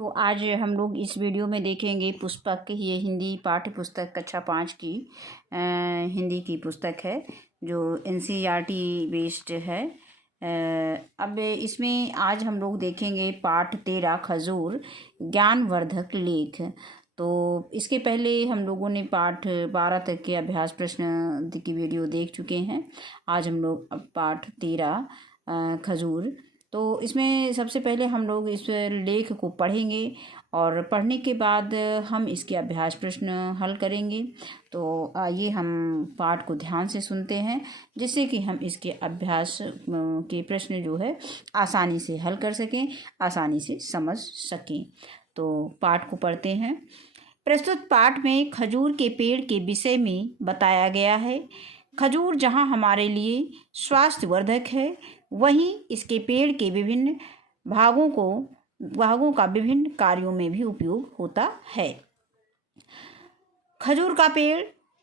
तो आज हम लोग इस वीडियो में देखेंगे पुस्तक ये हिंदी पाठ्य पुस्तक कक्षा 5 की हिंदी की पुस्तक है जो एनसीईआरटी बेस्ड है। अब इसमें आज हम लोग देखेंगे पाठ 13 खजूर ज्ञानवर्धक लेख। तो इसके पहले हम लोगों ने पाठ 12 तक के अभ्यास प्रश्न की वीडियो देख चुके हैं। आज हम लोग अब पाठ 13 खजूर। तो इसमें सबसे पहले हम लोग इस लेख को पढ़ेंगे और पढ़ने के बाद हम इसके अभ्यास प्रश्न हल करेंगे। तो आइए हम पाठ को ध्यान से सुनते हैं जिससे कि हम इसके अभ्यास के प्रश्न जो है आसानी से हल कर सकें, आसानी से समझ सकें। तो पाठ को पढ़ते हैं। प्रस्तुत पाठ में खजूर के पेड़ के विषय में बताया गया है। खजूर जहाँ हमारे लिए स्वास्थ्यवर्धक है, वहीं इसके पेड़ के विभिन्न भागों का विभिन्न कार्यों में भी उपयोग होता है। खजूर का पेड़,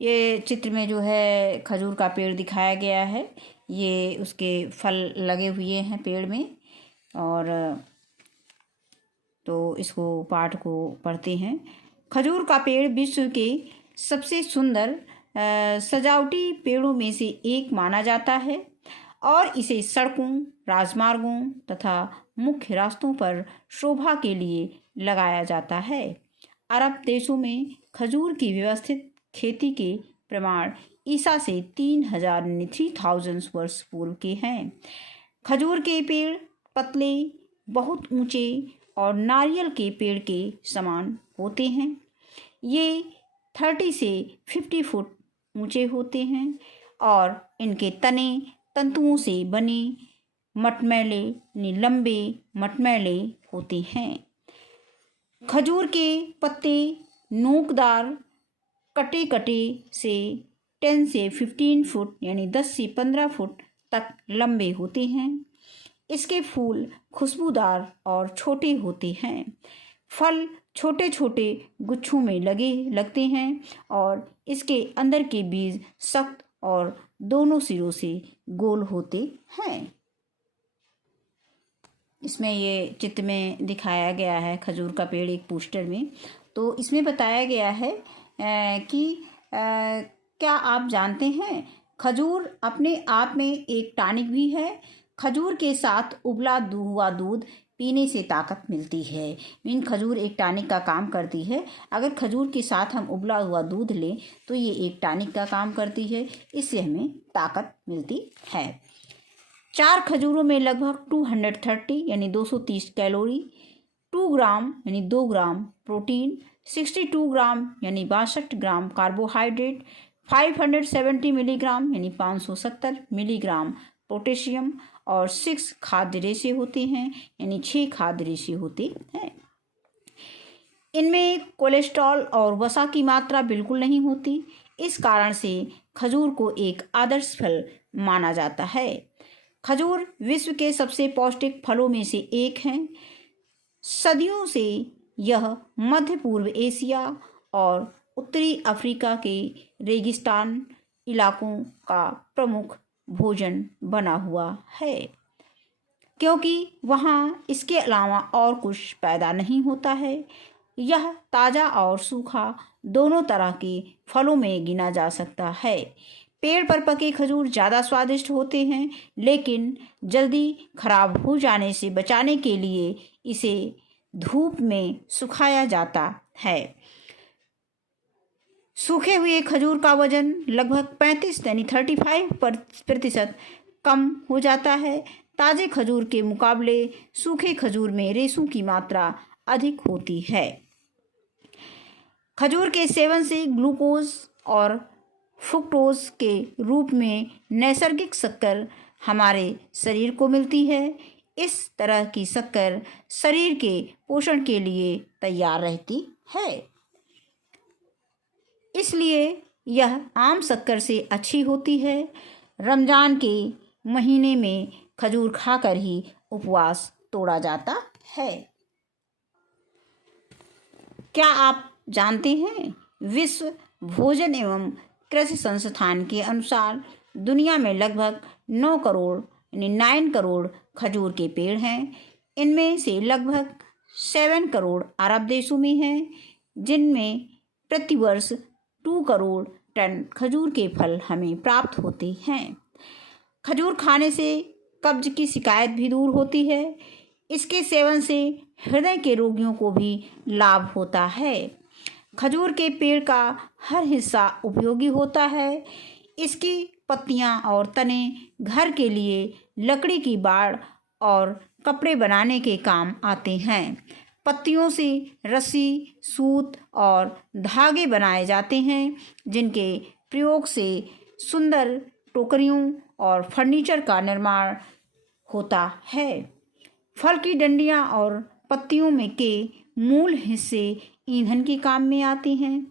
ये चित्र में जो है खजूर का पेड़ दिखाया गया है। ये उसके फल लगे हुए हैं पेड़ में। और तो इसको पाठ को पढ़ते हैं। खजूर का पेड़ विश्व के सबसे सुंदर सजावटी पेड़ों में से एक माना जाता है और इसे सड़कों, राजमार्गों तथा मुख्य रास्तों पर शोभा के लिए लगाया जाता है। अरब देशों में खजूर की व्यवस्थित खेती के प्रमाण ईसा से 3000 वर्ष पूर्व के हैं। खजूर के पेड़ पतले, बहुत ऊंचे और नारियल के पेड़ के समान होते हैं। ये 30 से 50 फुट ऊंचे होते हैं और इनके तने तंतुओं से बने मटमैले लंबे मटमैले होते हैं। खजूर के पत्ते नोकदार कटे कटे से 10 से 15 फुट यानी 10 से 15 फुट तक लंबे होते हैं। इसके फूल खुशबूदार और छोटे होते हैं। फल छोटे छोटे गुच्छों में लगते हैं और इसके अंदर के बीज सख्त और दोनों सिरों से गोल होते हैं। इसमें ये चित्र में दिखाया गया है खजूर का पेड़ एक पोस्टर में। तो इसमें बताया गया है कि क्या आप जानते हैं खजूर अपने आप में एक टॉनिक भी है। खजूर के साथ उबला हुआ दूध पीने से ताकत मिलती है। खजूर एक टॉनिक का काम करती है। अगर खजूर के साथ हम उबला हुआ दूध लें तो ये एक टॉनिक का काम करती है, इससे हमें ताकत मिलती है। 4 खजूरों में लगभग 230 यानी 230 कैलोरी, 2 ग्राम यानी 2 ग्राम प्रोटीन, 62 ग्राम यानी 62 ग्राम कार्बोहाइड्रेट, 570 मिलीग्राम यानी 570 मिलीग्राम पोटेशियम और 6 खाद्य रेशे होते हैं यानी 6 खाद्य रेशे होते हैं। इनमें कोलेस्ट्रॉल और वसा की मात्रा बिल्कुल नहीं होती। इस कारण से खजूर को एक आदर्श फल माना जाता है। खजूर विश्व के सबसे पौष्टिक फलों में से एक है। सदियों से यह मध्य पूर्व एशिया और उत्तरी अफ्रीका के रेगिस्तान इलाकों का प्रमुख भोजन बना हुआ है, क्योंकि वहाँ इसके अलावा और कुछ पैदा नहीं होता है। यह ताज़ा और सूखा दोनों तरह के फलों में गिना जा सकता है। पेड़ पर पके खजूर ज़्यादा स्वादिष्ट होते हैं, लेकिन जल्दी खराब हो जाने से बचाने के लिए इसे धूप में सुखाया जाता है। सूखे हुए खजूर का वजन लगभग 35 यानी 35% कम हो जाता है। ताज़े खजूर के मुकाबले सूखे खजूर में रेशों की मात्रा अधिक होती है। खजूर के सेवन से ग्लूकोज और फ्रुक्टोज के रूप में नैसर्गिक शक्कर हमारे शरीर को मिलती है। इस तरह की शक्कर शरीर के पोषण के लिए तैयार रहती है, इसलिए यह आम शक्कर से अच्छी होती है। रमज़ान के महीने में खजूर खाकर ही उपवास तोड़ा जाता है। क्या आप जानते हैं विश्व भोजन एवं कृषि संस्थान के अनुसार दुनिया में लगभग 9 करोड़ खजूर के पेड़ हैं। इनमें से लगभग 7 करोड़ अरब देशों में है, जिनमें प्रतिवर्ष 2 करोड़ टन खजूर के फल हमें प्राप्त होते हैं। खजूर खाने से कब्ज की शिकायत भी दूर होती है। इसके सेवन से हृदय के रोगियों को भी लाभ होता है। खजूर के पेड़ का हर हिस्सा उपयोगी होता है। इसकी पत्तियां और तने घर के लिए लकड़ी की बाड़ और कपड़े बनाने के काम आते हैं। पत्तियों से रस्सी, सूत और धागे बनाए जाते हैं, जिनके प्रयोग से सुंदर टोकरियों और फर्नीचर का निर्माण होता है। फल की डंडियां और पत्तियों में के मूल हिस्से ईंधन के काम में आते हैं।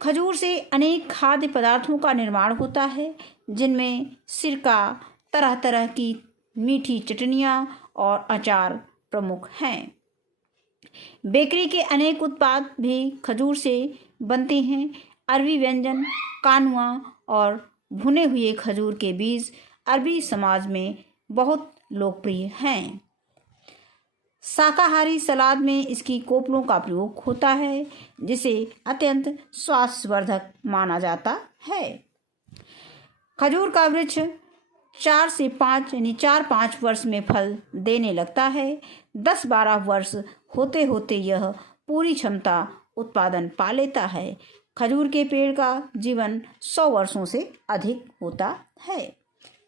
खजूर से अनेक खाद्य पदार्थों का निर्माण होता है, जिनमें सिरका, तरह तरह की मीठी चटनियाँ और अचार प्रमुख हैं। बेकरी के अनेक उत्पाद भी खजूर से बनते हैं। अरबी व्यंजन, कानुआ और भुने हुए खजूर के बीज अरबी समाज में बहुत लोकप्रिय हैं। शाकाहारी सलाद में इसकी कोपलों का प्रयोग होता है, जिसे अत्यंत स्वास्थ्यवर्धक माना जाता है। खजूर का वृक्ष 4 से 5 यानी 4-5 वर्ष में फल देने लगता है। 10-12 वर्ष होते होते यह पूरी क्षमता उत्पादन पा लेता है। खजूर के पेड़ का जीवन 100 वर्षों से अधिक होता है।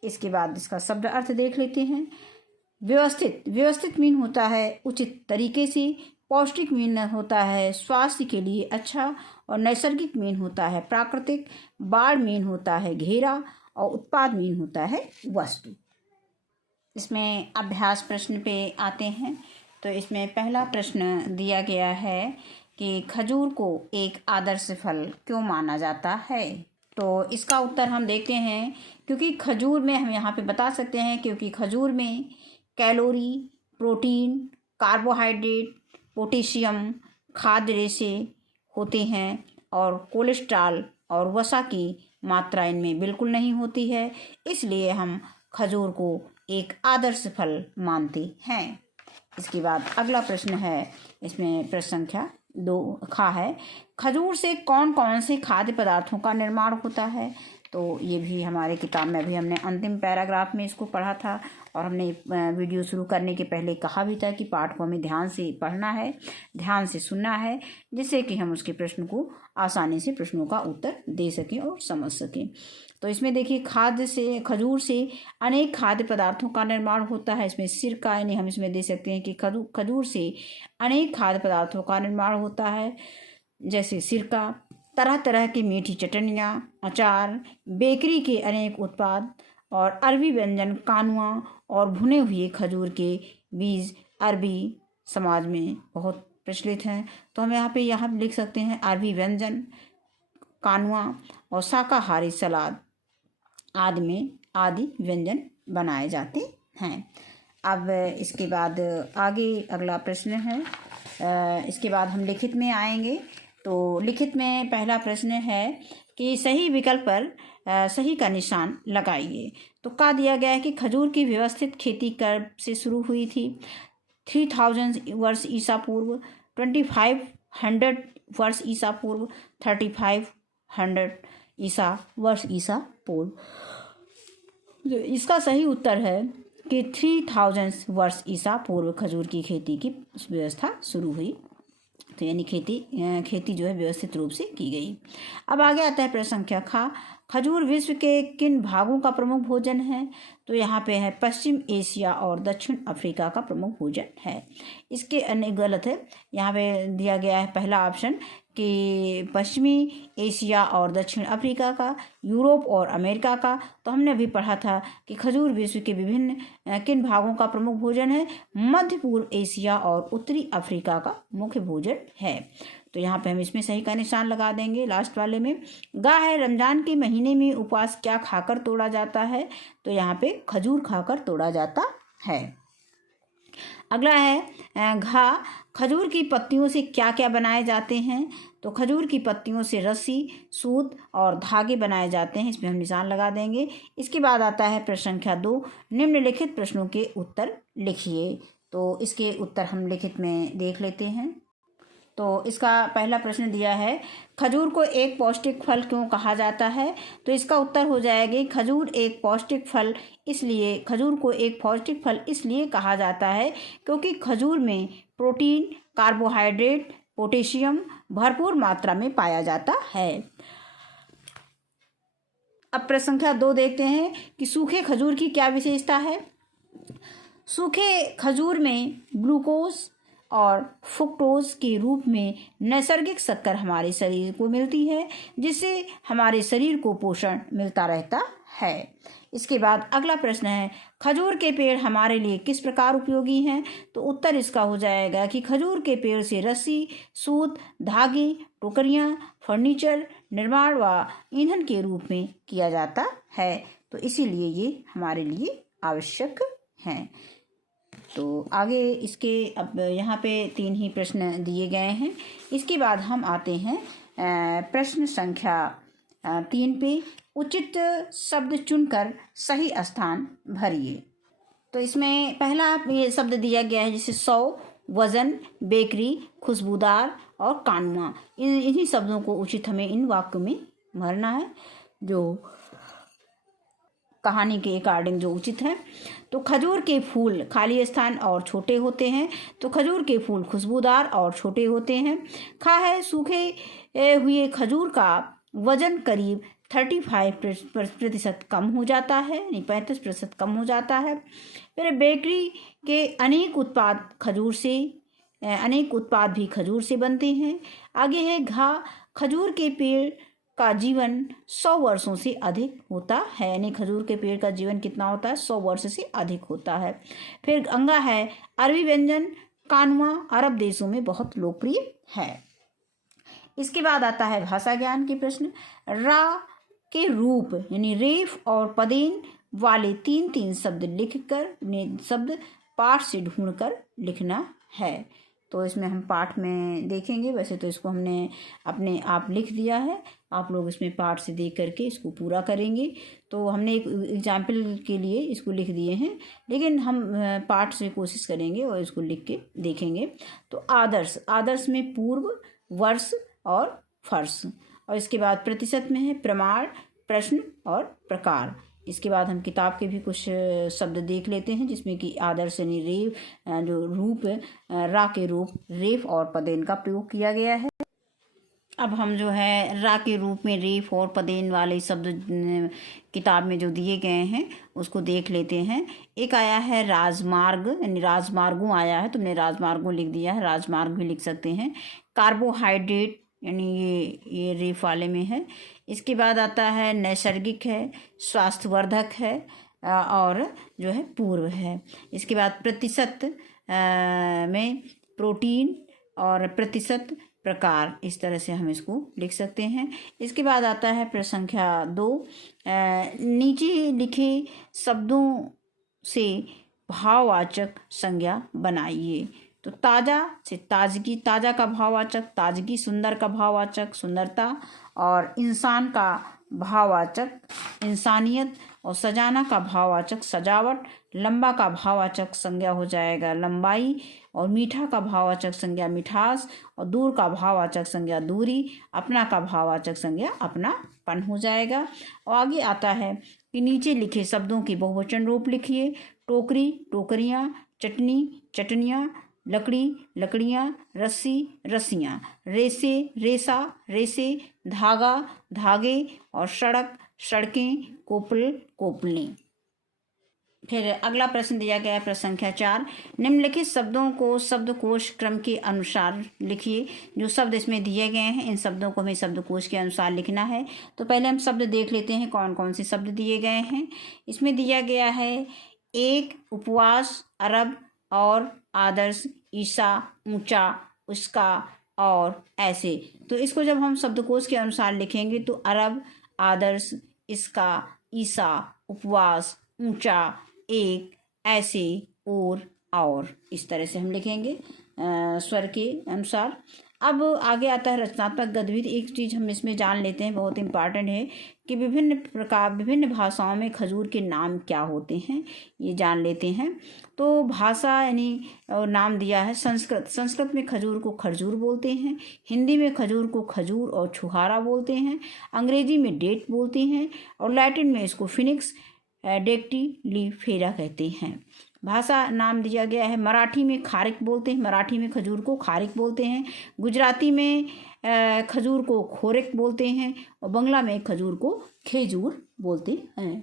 इसके बाद इसका शब्द अर्थ देख लेते हैं। व्यवस्थित मीन होता है उचित तरीके से, पौष्टिक मीन होता है स्वास्थ्य के लिए अच्छा, और नैसर्गिक मीन होता है प्राकृतिक, बाढ़ मीन होता है घेरा, और उत्पाद मीन होता है वस्तु। इसमें अभ्यास प्रश्न पे आते हैं। तो इसमें पहला प्रश्न दिया गया है कि खजूर को एक आदर्श फल क्यों माना जाता है। तो इसका उत्तर हम देखते हैं, क्योंकि खजूर में हम यहाँ पे बता सकते हैं, क्योंकि खजूर में कैलोरी, प्रोटीन, कार्बोहाइड्रेट, पोटेशियम, खाद्य रेशे होते हैं, और कोलेस्ट्रॉल और वसा की मात्रा इनमें बिल्कुल नहीं होती है। इसलिए हम खजूर को एक आदर्श फल मानते हैं। इसके बाद अगला प्रश्न है, इसमें प्रश्न संख्या 2 खा है, खजूर से कौन कौन से खाद्य पदार्थों का निर्माण होता है। तो ये भी हमारे किताब में अभी हमने अंतिम पैराग्राफ में इसको पढ़ा था, और हमने वीडियो शुरू करने के पहले कहा भी था कि पाठ को हमें ध्यान से पढ़ना है, ध्यान से सुनना है, जिससे कि हम उसके प्रश्न को आसानी से प्रश्नों का उत्तर दे सकें और समझ सकें। तो इसमें देखिए, खजूर से अनेक खाद्य पदार्थों का निर्माण होता है। इसमें सिरका, यानी हम इसमें दे सकते हैं कि खजूर से अनेक खाद्य पदार्थों का निर्माण होता है, जैसे सिरका, तरह तरह की मीठी चटनियाँ, अचार, बेकरी के अनेक उत्पाद, और अरबी व्यंजन, कानुआ और भुने हुए खजूर के बीज अरबी समाज में बहुत प्रचलित हैं। तो हम यहाँ लिख सकते हैं अरबी व्यंजन, कानुआ और शाकाहारी सलाद आदि व्यंजन बनाए जाते हैं। अब इसके बाद आगे अगला प्रश्न है। इसके बाद हम लिखित में आएंगे। तो लिखित में पहला प्रश्न है कि सही विकल्प पर सही का निशान लगाइए। तो कहा दिया गया है कि खजूर की व्यवस्थित खेती कब से शुरू हुई थी। 3000 वर्ष ईसा पूर्व, 2500 वर्ष ईसा पूर्व, 3500 वर्ष ईसा पूर्व। इसका सही उत्तर है कि 3000 वर्ष ईसा पूर्व खजूर की खेती की व्यवस्था शुरू हुई। तो यानी खेती जो है व्यवस्थित रूप से की गई। अब आगे आता है प्रश्न संख्या खा, खजूर विश्व के किन भागों का प्रमुख भोजन है। तो यहाँ पे है पश्चिम एशिया और दक्षिण अफ्रीका का प्रमुख भोजन है। इसके अन्य गलत है, यहाँ पे दिया गया है पहला ऑप्शन कि पश्चिमी एशिया और दक्षिण अफ्रीका का, यूरोप और अमेरिका का। तो हमने अभी पढ़ा था कि खजूर विश्व के विभिन्न किन भागों का प्रमुख भोजन है, मध्य पूर्व एशिया और उत्तरी अफ्रीका का मुख्य भोजन है। तो यहाँ पे हम इसमें सही का निशान लगा देंगे। लास्ट वाले में गा है, रमजान के महीने में उपवास क्या खाकर तोड़ा जाता है। तो यहाँ पे खजूर खाकर तोड़ा जाता है। अगला है घा, खजूर की पत्तियों से क्या क्या बनाए जाते हैं। तो खजूर की पत्तियों से रस्सी, सूत और धागे बनाए जाते हैं। इसमें हम निशान लगा देंगे। इसके बाद आता है प्रश्न संख्या 2, निम्नलिखित प्रश्नों के उत्तर लिखिए। तो इसके उत्तर हम लिखित में देख लेते हैं। तो इसका पहला प्रश्न दिया है, खजूर को एक पौष्टिक फल क्यों कहा जाता है? तो इसका उत्तर हो जाएगी, खजूर एक पौष्टिक फल इसलिए खजूर को एक पौष्टिक फल इसलिए कहा जाता है क्योंकि खजूर में प्रोटीन, कार्बोहाइड्रेट, पोटेशियम भरपूर मात्रा में पाया जाता है। अब प्रश्न संख्या 2 देखते हैं कि सूखे खजूर की क्या विशेषता है। सूखे खजूर में ग्लूकोज और फ्रुक्टोज के रूप में नैसर्गिक शक्कर हमारे शरीर को मिलती है, जिससे हमारे शरीर को पोषण मिलता रहता है। इसके बाद अगला प्रश्न है, खजूर के पेड़ हमारे लिए किस प्रकार उपयोगी हैं? तो उत्तर इसका हो जाएगा कि खजूर के पेड़ से रस्सी, सूत, धागे, टोकरियाँ, फर्नीचर निर्माण व ईंधन के रूप में किया जाता है, तो इसीलिए ये हमारे लिए आवश्यक हैं। तो आगे इसके अब यहाँ पे 3 ही प्रश्न दिए गए हैं। इसके बाद हम आते हैं प्रश्न संख्या 3 पे, उचित शब्द चुनकर सही स्थान भरिए। तो इसमें पहला ये शब्द दिया गया है जैसे 100, वजन, बेकरी, खुशबूदार और कानुआ। इन्हीं शब्दों को उचित हमें इन वाक्यों में भरना है जो कहानी के अकॉर्डिंग जो उचित है। तो खजूर के फूल खाली स्थान और छोटे होते हैं, तो खजूर के फूल खुशबूदार और छोटे होते हैं। खा है, सूखे हुए खजूर का वजन करीब 35% कम हो जाता है, यानी 35% कम हो जाता है। फिर बेकरी के अनेक उत्पाद भी खजूर से बनते हैं। आगे है घा, खजूर के पेड़ का जीवन 100 वर्षों से अधिक होता है, यानी खजूर के पेड़ का जीवन कितना होता है? 100 वर्ष से अधिक होता है। फिर अंगा है, अरबी व्यंजन कानुआ अरब देशों में बहुत लोकप्रिय है। इसके बाद आता है भाषा ज्ञान के प्रश्न। रा के रूप यानी रेफ और पदेन वाले 3-3 शब्द लिखकर शब्द पाठ से ढूंढकर लिखना है। तो इसमें हम पाठ में देखेंगे, वैसे तो इसको हमने अपने आप लिख दिया है, आप लोग इसमें पाठ से देख करके इसको पूरा करेंगे। तो हमने एक एग्जाम्पल के लिए इसको लिख दिए हैं, लेकिन हम पाठ से कोशिश करेंगे और इसको लिख के देखेंगे। तो आदर्श में पूर्व, वर्ष और फर्श, और इसके बाद प्रतिशत में है प्रमाण, प्रश्न और प्रकार। इसके बाद हम किताब के भी कुछ शब्द देख लेते हैं, जिसमें कि आदर्श यानी रेफ, जो रूप रा के रूप रेफ और पदेन का प्रयोग किया गया है। अब हम जो है रा के रूप में रेफ और पदेन वाले शब्द किताब में जो दिए गए हैं उसको देख लेते हैं। एक आया है राजमार्ग, यानी राजमार्गों आया है, तुमने राजमार्गों लिख दिया है, राजमार्ग भी लिख सकते हैं। कार्बोहाइड्रेट यानी ये रेफ वाले में है। इसके बाद आता है नैसर्गिक है, स्वास्थ्यवर्धक है और जो है पूर्व है। इसके बाद प्रतिशत में प्रोटीन और प्रतिशत प्रकार, इस तरह से हम इसको लिख सकते हैं। इसके बाद आता है प्रश्न संख्या 2, नीचे लिखे शब्दों से भाववाचक संज्ञा बनाइए। तो ताज़ा से ताजगी, ताज़ा का भाववाचक ताजगी, सुंदर का भाववाचक सुंदरता, और इंसान का भाववाचक इंसानियत, और सजाना का भाववाचक सजावट, लंबा का भाववाचक संज्ञा हो जाएगा लंबाई, और मीठा का भाववाचक संज्ञा मिठास, और दूर का भाववाचक संज्ञा दूरी, अपना का भाववाचक संज्ञा अपनापन हो जाएगा। और आगे आता है कि नीचे लिखे शब्दों के बहुवचन रूप लिखिए। टोकरी, टोकरियाँ, चटनी, चटनियाँ, लकड़ी, लकड़ियाँ, रस्सी, रस्सियाँ, रेसे, रेसा, रेसे, धागा, धागे, और सड़क, सड़कें, कोपल, कोपलें। फिर अगला प्रश्न दिया गया है प्रश्न संख्या 4, निम्नलिखित शब्दों को शब्दकोश क्रम के अनुसार लिखिए। जो शब्द इसमें दिए गए हैं इन शब्दों को हमें शब्दकोश के अनुसार लिखना है। तो पहले हम शब्द देख लेते हैं कौन कौन से शब्द दिए गए हैं। इसमें दिया गया है एक, उपवास, अरब और आदर्श, ईसा, ऊंचा, उसका और ऐसे। तो इसको जब हम शब्दकोश के अनुसार लिखेंगे तो अरब, आदर्श, इसका, ईसा, उपवास, ऊंचा, एक, ऐसे, और इस तरह से हम लिखेंगे। स्वर के अनुसार। अब आगे आता है रचनात्मक गतिविधि। एक चीज़ हम इसमें जान लेते हैं, बहुत इम्पॉर्टेंट है कि विभिन्न भाषाओं में खजूर के नाम क्या होते हैं, ये जान लेते हैं। तो भाषा यानी नाम दिया है संस्कृत में खजूर को खरजूर बोलते हैं, हिंदी में खजूर को खजूर और छुहारा बोलते हैं, अंग्रेजी में डेट बोलते हैं और लैटिन में इसको फिनिक्स डेक्टिलीफेरा कहते हैं। भाषा नाम दिया गया है। मराठी में खारिक बोलते हैं, मराठी में खजूर को खारिक बोलते हैं, गुजराती में खजूर को खोरेक बोलते हैं और बंगला में खजूर को खेजूर बोलते हैं।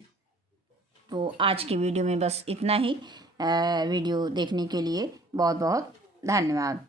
तो आज की वीडियो में बस इतना ही। वीडियो देखने के लिए बहुत बहुत धन्यवाद।